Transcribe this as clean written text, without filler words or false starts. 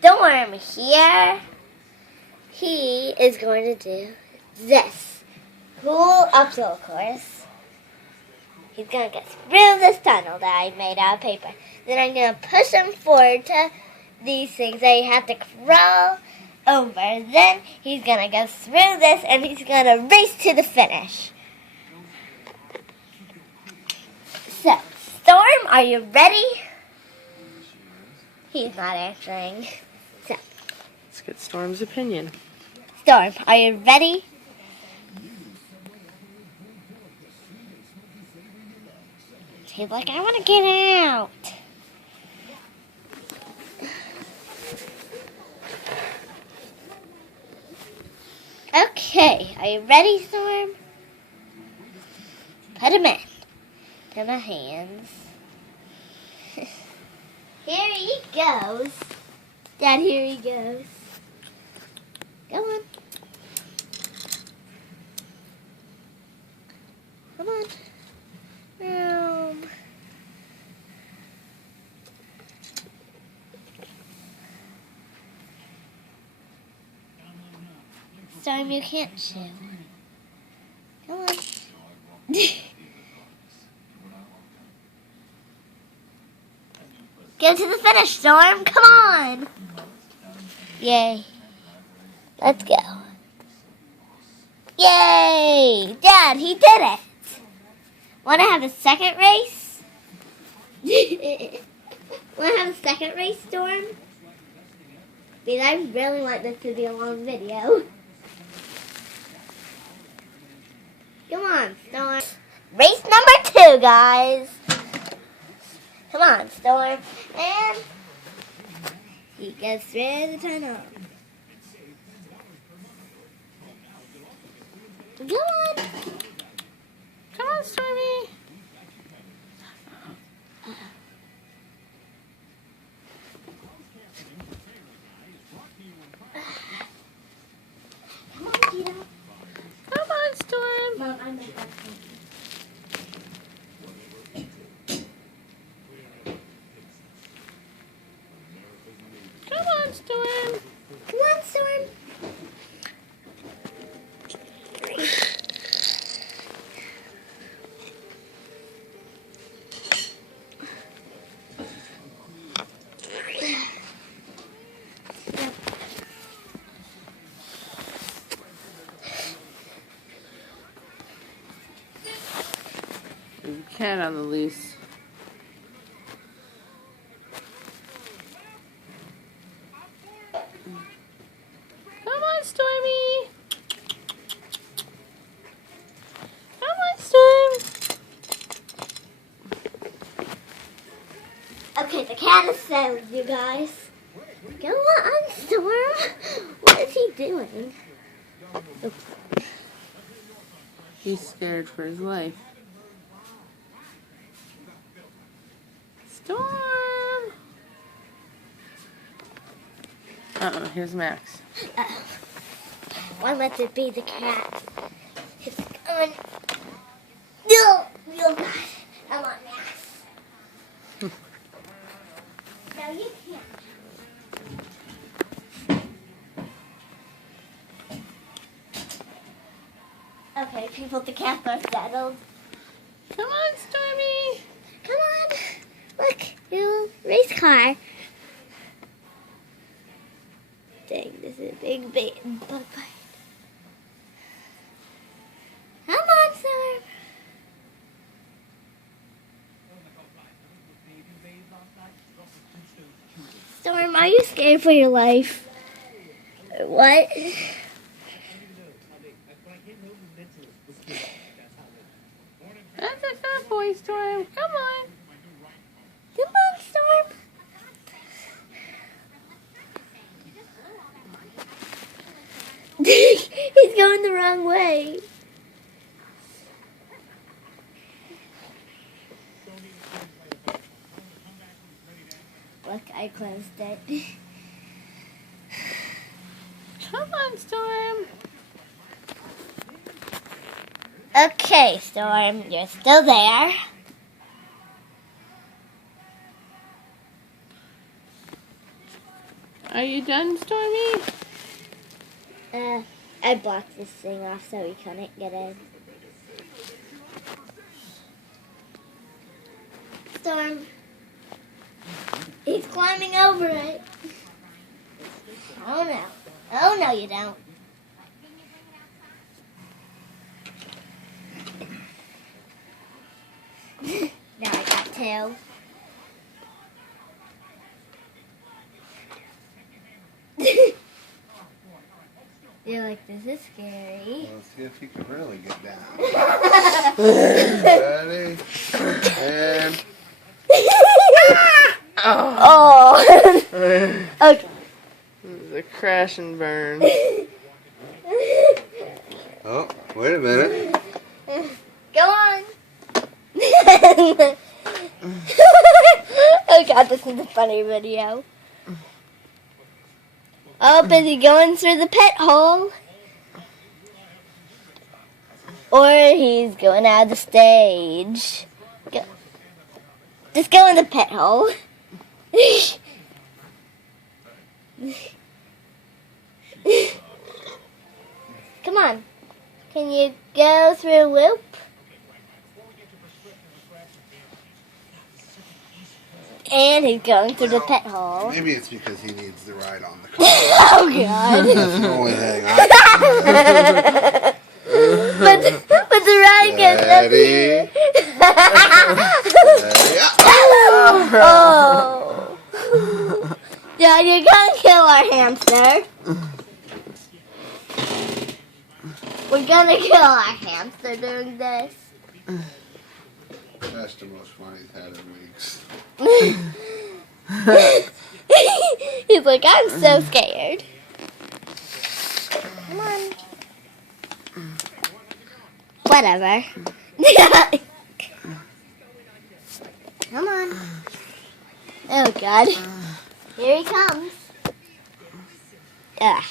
Storm here. He is going to do this. Cool obstacle course. He's going to get through this tunnel that I made out of paper. Then I'm going to push him forward to these things that you have to crawl over. Then he's going to go through this and he's going to race to the finish. So, Storm, are you ready? He's not answering. So, let's get Storm's opinion. Storm, are you ready? He's like, I want to get out. Okay, are you ready, Storm? Put him in. To my hands. Here he goes. Dad, here he goes. Go on. Come on. Storm, you can't chew. Come on. Get to the finish, Storm. Come on. Yay. Let's go. Yay! Dad, he did it. Want to have a second race? Want to have a second race, Storm? Because I really want this to be a long video. Come on, Storm. Race number 2, guys. Come on, Storm. And he goes through the tunnel. Come on. Come on, Stormy. Come on, Tito. Come on, Storm. Mom, I'm the best. Come on, Storm. Come on, Storm. There's a cat on the loose. Come on, Stormy. Come on, Storm. Okay, the cat is settled, you guys. Go on, Storm. What is he doing? He's scared for his life. Storm! Uh-oh, here's Max. Why let it be the cat? It's going. No, real bad. I want Max. No, you can't. Okay, people, the cats are settled. Come on, Stormy! Come on. Look, little race car. Dang, this is a big bug bite. Come on, Storm. Storm, are you scared for your life? What? That's a good boy, Storm. Come on. Come on, Storm. He's going the wrong way. Look, I closed it. Come on, Storm. Okay, Storm, you're still there. Are you done, Stormy? I blocked this thing off so he couldn't get in. Storm. He's climbing over it. Oh no. Oh no, you don't. Now I got two. You're like, this is scary. Let's see if he can really get down. Ready? And Oh. Okay. The crash and burn. oh, wait a minute. Go on. Oh god, this is a funny video. Oh, is he going through the pit hole? Or he's going out of the stage. Go. Just go in the pit hole. Come on. Can you go through a loop? And he's going through the pit hole. Maybe it's because he needs the ride on the car. Oh god. That's the only thing I but the ride gets up Ready? here. Ready? Oh. Yeah, you're gonna kill our hamster. We're gonna kill our hamster doing this. That's the most fun he's had in weeks. He's like, I'm so scared. Come on. Whatever. Come on. Oh, God. Here he comes. Ugh.